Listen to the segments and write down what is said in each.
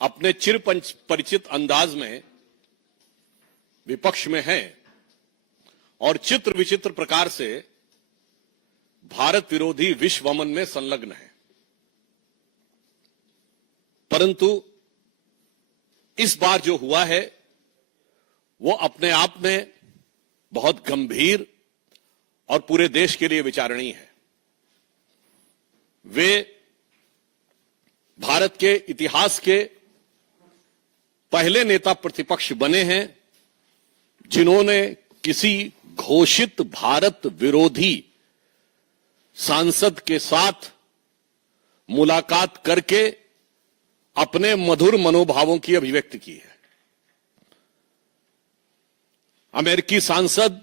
अपने चिर परिचित अंदाज में विपक्ष में हैं और चित्र विचित्र प्रकार से भारत विरोधी विश्वमन में संलग्न है। परंतु इस बार जो हुआ है वो अपने आप में बहुत गंभीर और पूरे देश के लिए विचारणीय है। वे भारत के इतिहास के पहले नेता प्रतिपक्ष बने हैं जिन्होंने किसी घोषित भारत विरोधी सांसद के साथ मुलाकात करके अपने मधुर मनोभावों की अभिव्यक्ति की है। अमेरिकी सांसद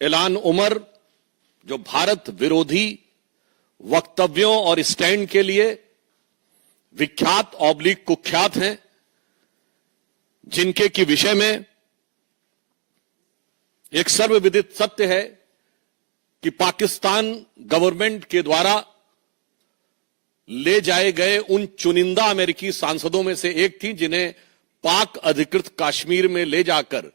इल्हान उमर जो भारत विरोधी वक्तव्यों और स्टैंड के लिए विख्यात ऑब्लिक कुख्यात हैं, जिनके की विषय में एक सर्वविदित सत्य है कि पाकिस्तान गवर्नमेंट के द्वारा ले जाए गए उन चुनिंदा अमेरिकी सांसदों में से एक थी जिन्हें पाक अधिकृत कश्मीर में ले जाकर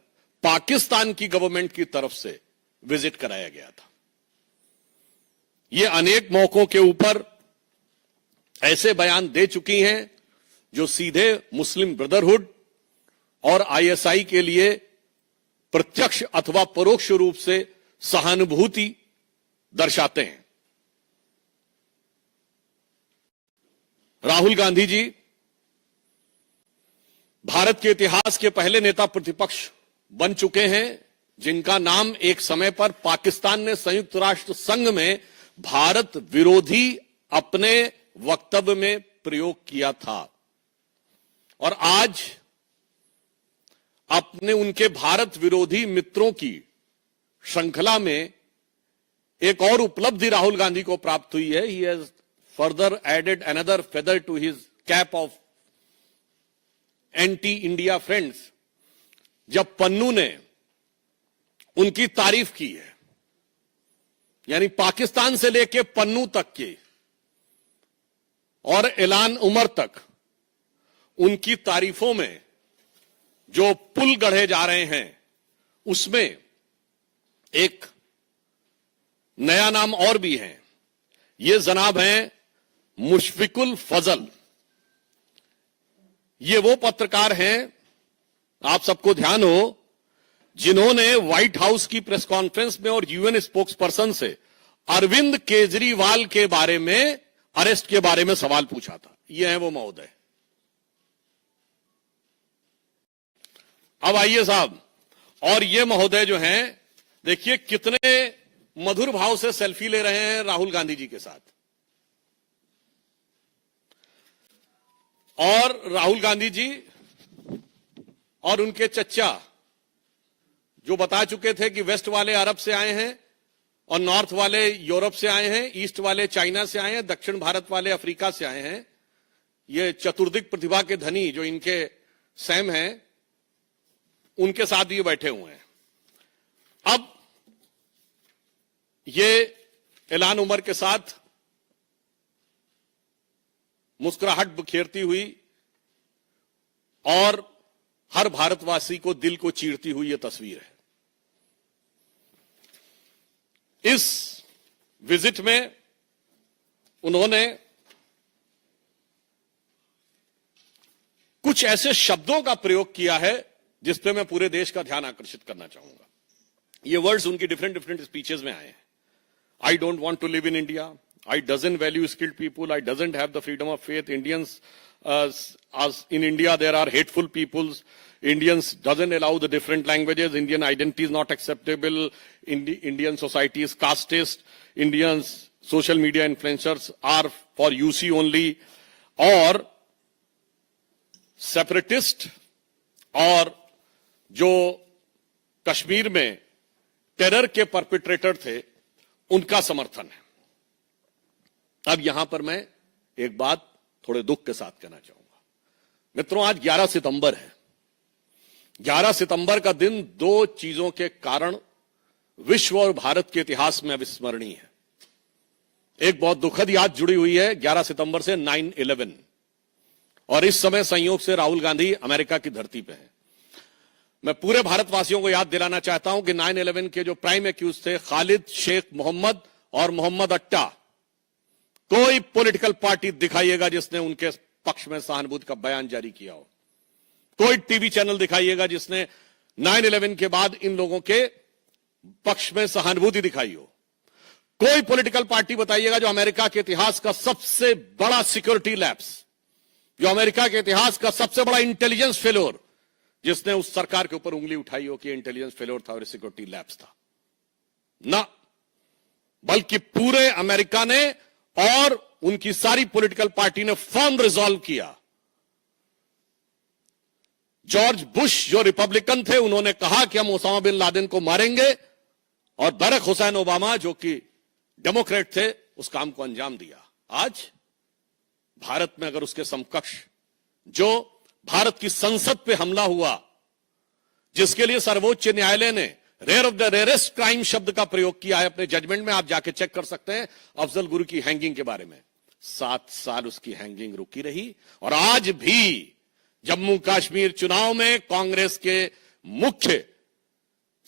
पाकिस्तान की गवर्नमेंट की तरफ से विजिट कराया गया था। ये अनेक मौकों के ऊपर ऐसे बयान दे चुकी हैं जो सीधे मुस्लिम ब्रदरहुड और आईएसआई के लिए प्रत्यक्ष अथवा परोक्ष रूप से सहानुभूति दर्शाते हैं। राहुल गांधी जी भारत के इतिहास के पहले नेता प्रतिपक्ष बन चुके हैं जिनका नाम एक समय पर पाकिस्तान ने संयुक्त राष्ट्र संघ में भारत विरोधी अपने वक्तव्य में प्रयोग किया था और आज अपने उनके भारत विरोधी मित्रों की श्रृंखला में एक और उपलब्धि राहुल गांधी को प्राप्त हुई है। He has further added another feather to his cap of anti India friends, जब पन्नू ने उनकी तारीफ की है, यानी पाकिस्तान से लेकर पन्नू तक के और इल्हान उमर तक उनकी तारीफों में जो पुल गढ़े जा रहे हैं उसमें एक नया नाम और भी है। ये जनाब हैं मुशफिकुल फजल। ये वो पत्रकार हैं, आप सबको ध्यान हो, जिन्होंने व्हाइट हाउस की प्रेस कॉन्फ्रेंस में और यूएन स्पोक्स पर्सन से अरविंद केजरीवाल के बारे में, अरेस्ट के बारे में सवाल पूछा था। ये है वो महोदय। अब आइए साहब, और ये महोदय जो हैं, देखिए कितने मधुर भाव से सेल्फी ले रहे हैं राहुल गांधी जी के साथ। और राहुल गांधी जी और उनके चच्चा जो बता चुके थे कि वेस्ट वाले अरब से आए हैं और नॉर्थ वाले यूरोप से आए हैं, ईस्ट वाले चाइना से आए हैं, दक्षिण भारत वाले अफ्रीका से आए हैं, ये चतुर्दिक प्रतिभा के धनी जो इनके सैम हैं, उनके साथ ये बैठे हुए हैं। अब ये इल्हान उमर के साथ मुस्कुराहट बिखेरती हुई और हर भारतवासी को दिल को चीरती हुई यह तस्वीर है। इस विजिट में उन्होंने कुछ ऐसे शब्दों का प्रयोग किया है जिस पे मैं पूरे देश का ध्यान आकर्षित करना चाहूंगा। ये वर्ड्स उनकी डिफरेंट स्पीचेस में आए हैं। I don't want to live in India, I doesn't value skilled people, I doesn't have the freedom of faith, Indians, as in India there are hateful peoples, Indians doesn't allow the different languages, Indian identity is not acceptable, Indian society is casteist, Indians social media influencers are for UC only, और separatist और जो कश्मीर में terror के perpetrator थे उनका समर्थन है। अब यहां पर मैं एक बात थोड़े दुख के साथ कहना चाहूंगा। मित्रों, आज 11 सितंबर है। 11 सितंबर का दिन दो चीजों के कारण विश्व और भारत के इतिहास में अविस्मरणीय है। एक बहुत दुखद याद जुड़ी हुई है 11 सितंबर से 9/11, और इस समय संयोग से राहुल गांधी अमेरिका की धरती पे हैं। मैं पूरे भारतवासियों को याद दिलाना चाहता हूं कि 9/11 के जो प्राइम एक्यूज थे खालिद शेख मोहम्मद और मोहम्मद अट्टा, कोई पॉलिटिकल पार्टी दिखाइएगा जिसने उनके पक्ष में सहानुभूति का बयान जारी किया हो। कोई टीवी चैनल दिखाइएगा जिसने 9/11 के बाद इन लोगों के पक्ष में सहानुभूति दिखाई हो। कोई पॉलिटिकल पार्टी बताइएगा जो अमेरिका के इतिहास का सबसे बड़ा सिक्योरिटी लैप्स, जो अमेरिका के इतिहास का सबसे बड़ा इंटेलिजेंस फेलोर, जिसने उस सरकार के ऊपर उंगली उठाई हो कि इंटेलिजेंस फेलोर था और सिक्योरिटी लैप्स था। ना, बल्कि पूरे अमेरिका ने और उनकी सारी पॉलिटिकल पार्टी ने फर्म रिजॉल्व किया। जॉर्ज बुश जो रिपब्लिकन थे, उन्होंने कहा कि हम ओसामा बिन लादेन को मारेंगे, और बराक हुसैन ओबामा जो कि डेमोक्रेट थे, उस काम को अंजाम दिया। आज भारत में अगर उसके समकक्ष जो भारत की संसद पे हमला हुआ, जिसके लिए सर्वोच्च न्यायालय ने rare of the rarest crime शब्द का प्रयोग किया है अपने जजमेंट में, आप जाके चेक कर सकते हैं अफजल गुरु की हैंगिंग के बारे में। 7 साल उसकी हैंगिंग रुकी रही, और आज भी जम्मू कश्मीर चुनाव में कांग्रेस के मुख्य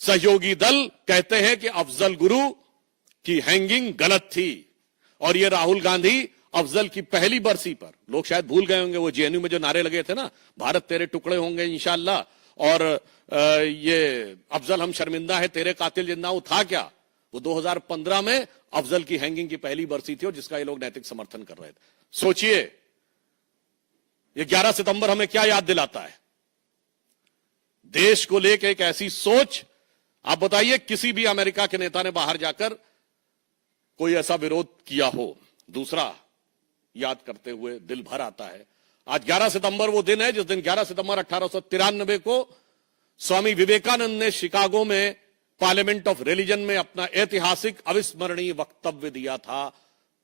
सहयोगी दल कहते हैं कि अफजल गुरु की हैंगिंग गलत थी। और ये राहुल गांधी अफजल की पहली बरसी पर, लोग शायद भूल गए होंगे वो जेएनयू में जो नारे लगे थे ना, भारत तेरे टुकड़े होंगे इंशाअल्लाह, और ये अफजल हम शर्मिंदा है तेरे कातिल जिंदा, वो था क्या? वो 2015 में अफजल की हैंगिंग की पहली बरसी थी, और जिसका ये लोग नैतिक समर्थन कर रहे थे। सोचिए ये 11 सितंबर हमें क्या याद दिलाता है? देश को लेकर एक ऐसी सोच। आप बताइए किसी भी अमेरिका के नेता ने बाहर जाकर कोई ऐसा विरोध किया हो? दूसरा, याद करते हुए दिल भर आता है, आज 11 सितंबर वो दिन है जिस दिन 11 सितंबर 1893 को स्वामी विवेकानंद ने शिकागो में पार्लियामेंट ऑफ रिलीजन में अपना ऐतिहासिक अविस्मरणीय वक्तव्य दिया था।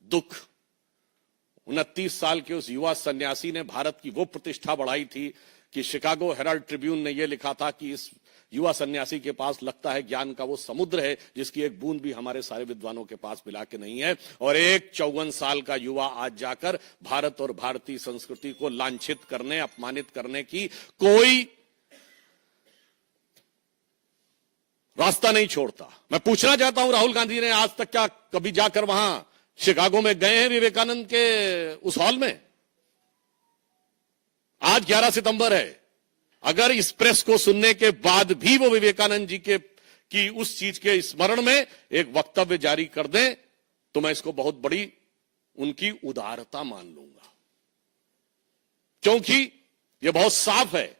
दुख, 29 साल के उस युवा सन्यासी ने भारत की वो प्रतिष्ठा बढ़ाई थी कि शिकागो हेराल्ड ट्रिब्यून ने यह लिखा था कि इस युवा सन्यासी के पास लगता है ज्ञान का वो समुद्र है जिसकी एक बूंद भी हमारे सारे विद्वानों के पास मिला के नहीं है। और एक 54 साल का युवा आज जाकर भारत और भारतीय संस्कृति को लांछित करने, अपमानित करने की कोई रास्ता नहीं छोड़ता। मैं पूछना चाहता हूं, राहुल गांधी ने आज तक क्या कभी जाकर वहां शिकागो में गए हैं विवेकानंद के उस हॉल में? आज 11 सितंबर है, अगर इस प्रेस को सुनने के बाद भी वो विवेकानंद जी की उस चीज के स्मरण में एक वक्तव्य जारी कर दें, तो मैं इसको बहुत बड़ी उनकी उदारता मान लूंगा। क्योंकि ये बहुत साफ है,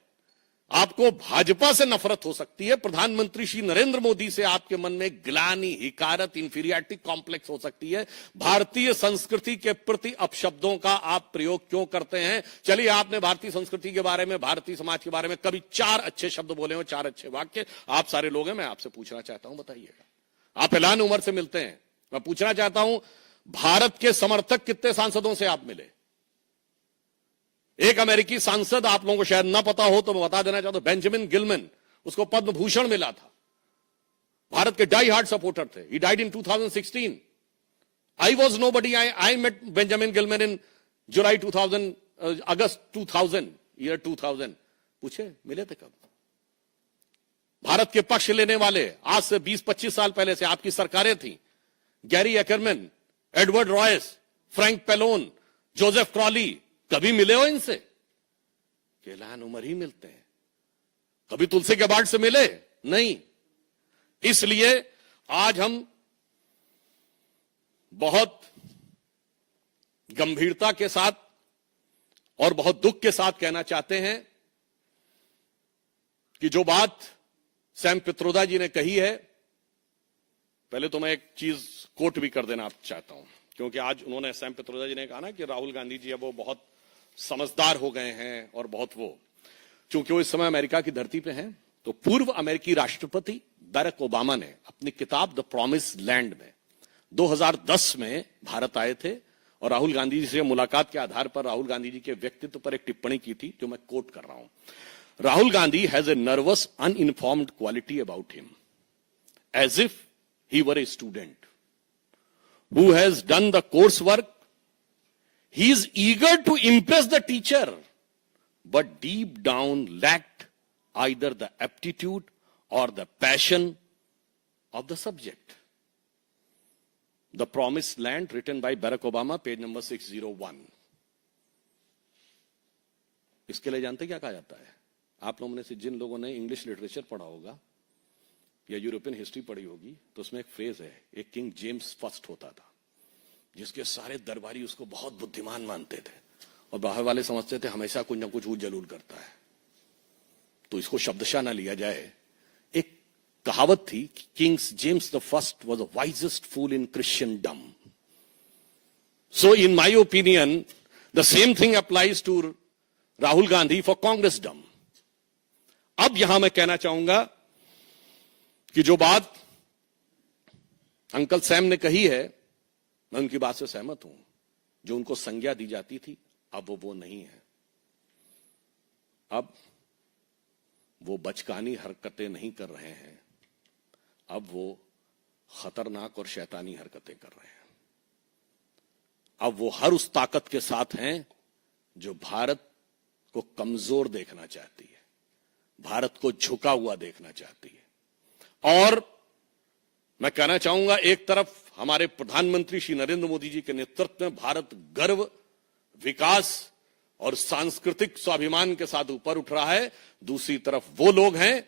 आपको भाजपा से नफरत हो सकती है, प्रधानमंत्री श्री नरेंद्र मोदी से आपके मन में ग्लानि, हिकारत, इंफीरियरिटी कॉम्प्लेक्स हो सकती है। भारतीय संस्कृति के प्रति अपशब्दों का आप प्रयोग क्यों करते हैं? चलिए, आपने भारतीय संस्कृति के बारे में, भारतीय समाज के बारे में कभी 4 अच्छे शब्द बोले हो, 4 अच्छे वाक्य? आप सारे लोग हैं, मैं आपसे पूछना चाहता हूं, बताइएगा। आप ऐलान उमर से मिलते हैं, मैं पूछना चाहता हूं, भारत के समर्थक कितने सांसदों से आप मिले? एक अमेरिकी सांसद, आप लोगों को शायद ना पता हो तो मैं बता देना चाहता हूं, बेंजामिन गिलमैन, उसको पद्म भूषण मिला था। भारत के डाई हार्ड सपोर्टर थे। He died in 2016। I was nobody, I met Benjamin Gilman in July 2000, August 2000, year 2000। पूछे मिले थे कब? भारत के पक्ष लेने वाले आज से 20-25 साल पहले से आपकी सरकारें थी। Gary Ackerman, Edward Royce, Frank Pallone, Joseph Crowley, कभी मिले हो इनसे? ऐलान उमर ही मिलते हैं। कभी तुलसी गबार्ड से मिले? नहीं। इसलिए आज हम बहुत गंभीरता के साथ और बहुत दुख के साथ कहना चाहते हैं कि जो बात सैम पित्रोदा जी ने कही है, पहले तो मैं एक चीज कोट भी कर देना चाहता हूं, क्योंकि आज उन्होंने, सैम पित्रोदा जी ने कहा ना कि राहुल गांधी जी अब वो बहुत समझदार हो गए हैं और बहुत वो, चूंकि वो इस समय अमेरिका की धरती पे हैं, तो पूर्व अमेरिकी राष्ट्रपति बराक ओबामा ने अपनी किताब द प्रॉमिस लैंड में 2010 में भारत आए थे और राहुल गांधी जी से मुलाकात के आधार पर राहुल गांधी जी के व्यक्तित्व पर एक टिप्पणी की थी, जो मैं कोट कर रहा हूं। Rahul Gandhi has a nervous uninformed quality about him, as if he were a student who has done the course work. He is eager to impress the teacher. but deep down lacked either the aptitude or the passion of the subject. The Promised Land, written by Barack Obama, page number 601. इसके लिए जानते क्या कहा जाता है? आप लोगों में से जिन लोगों ने इंग्लिश लिटरेचर पढ़ा होगा या यूरोपियन हिस्ट्री पढ़ी होगी तो उसमें एक फ्रेज है, एक किंग जेम्स फर्स्ट होता था जिसके सारे दरबारी उसको बहुत बुद्धिमान मानते थे और बाहर वाले समझते थे हमेशा कुछ ना कुछ जरूर करता है, तो इसको शब्दशः ना लिया जाए। एक कहावत थी, King James the First was the wisest fool in Christendom. So in my opinion the same thing applies to Rahul Gandhi for Congressdom. अब यहां मैं कहना चाहूंगा कि जो बात अंकल सैम ने कही है, मैं उनकी बात से सहमत हूं। जो उनको संज्ञा दी जाती थी अब वो नहीं है। अब वो बचकानी हरकतें नहीं कर रहे हैं, अब वो खतरनाक और शैतानी हरकतें कर रहे हैं। अब वो हर उस ताकत के साथ हैं जो भारत को कमजोर देखना चाहती है, भारत को झुका हुआ देखना चाहती है। और मैं कहना चाहूंगा, एक तरफ हमारे प्रधानमंत्री श्री नरेंद्र मोदी जी के नेतृत्व में भारत गर्व, विकास और सांस्कृतिक स्वाभिमान के साथ ऊपर उठ रहा है, दूसरी तरफ वो लोग हैं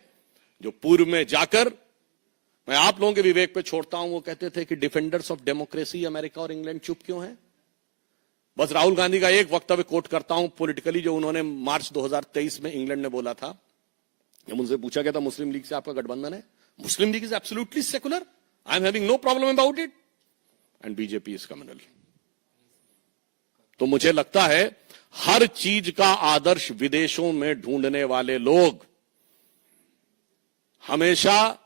जो पूर्व में जाकर, मैं आप लोगों के विवेक पे छोड़ता हूं, वो कहते थे कि डिफेंडर्स ऑफ डेमोक्रेसी अमेरिका और इंग्लैंड चुप क्यों है। बस राहुल गांधी का एक वक्तव्य कोट करता हूं पॉलिटिकली, जो उन्होंने मार्च 2023 में इंग्लैंड में बोला था। जब उनसे पूछा गया था मुस्लिम लीग से आपका गठबंधन है, Muslim League is absolutely secular, I am having no problem about it, and BJP is communal. तो मुझे लगता है हर चीज का आदर्श विदेशों में ढूंढने वाले लोग हमेशा,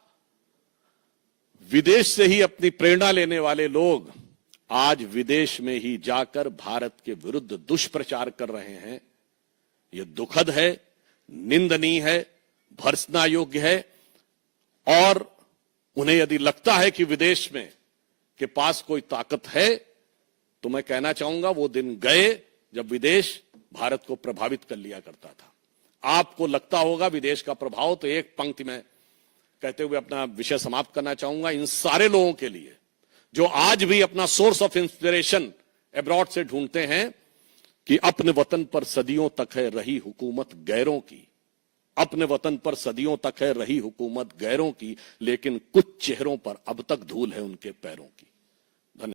विदेश से ही अपनी प्रेरणा लेने वाले लोग आज विदेश में ही जाकर भारत के विरुद्ध दुष्प्रचार कर रहे हैं। यह दुखद है, निंदनीय है, भर्त्सना योग्य है। और उन्हें यदि लगता है कि विदेश में के पास कोई ताकत है, तो मैं कहना चाहूंगा वो दिन गए जब विदेश भारत को प्रभावित कर लिया करता था। आपको लगता होगा विदेश का प्रभाव, तो एक पंक्ति में कहते हुए अपना विषय समाप्त करना चाहूंगा। इन सारे लोगों के लिए जो आज भी अपना सोर्स ऑफ इंस्पिरेशन अब्रॉड से ढूंढते हैं कि अपने वतन पर सदियों तक है रही हुकूमत गैरों की, अपने वतन पर सदियों तक है रही हुकूमत गैरों की, लेकिन कुछ चेहरों पर अब तक धूल है उनके पैरों की।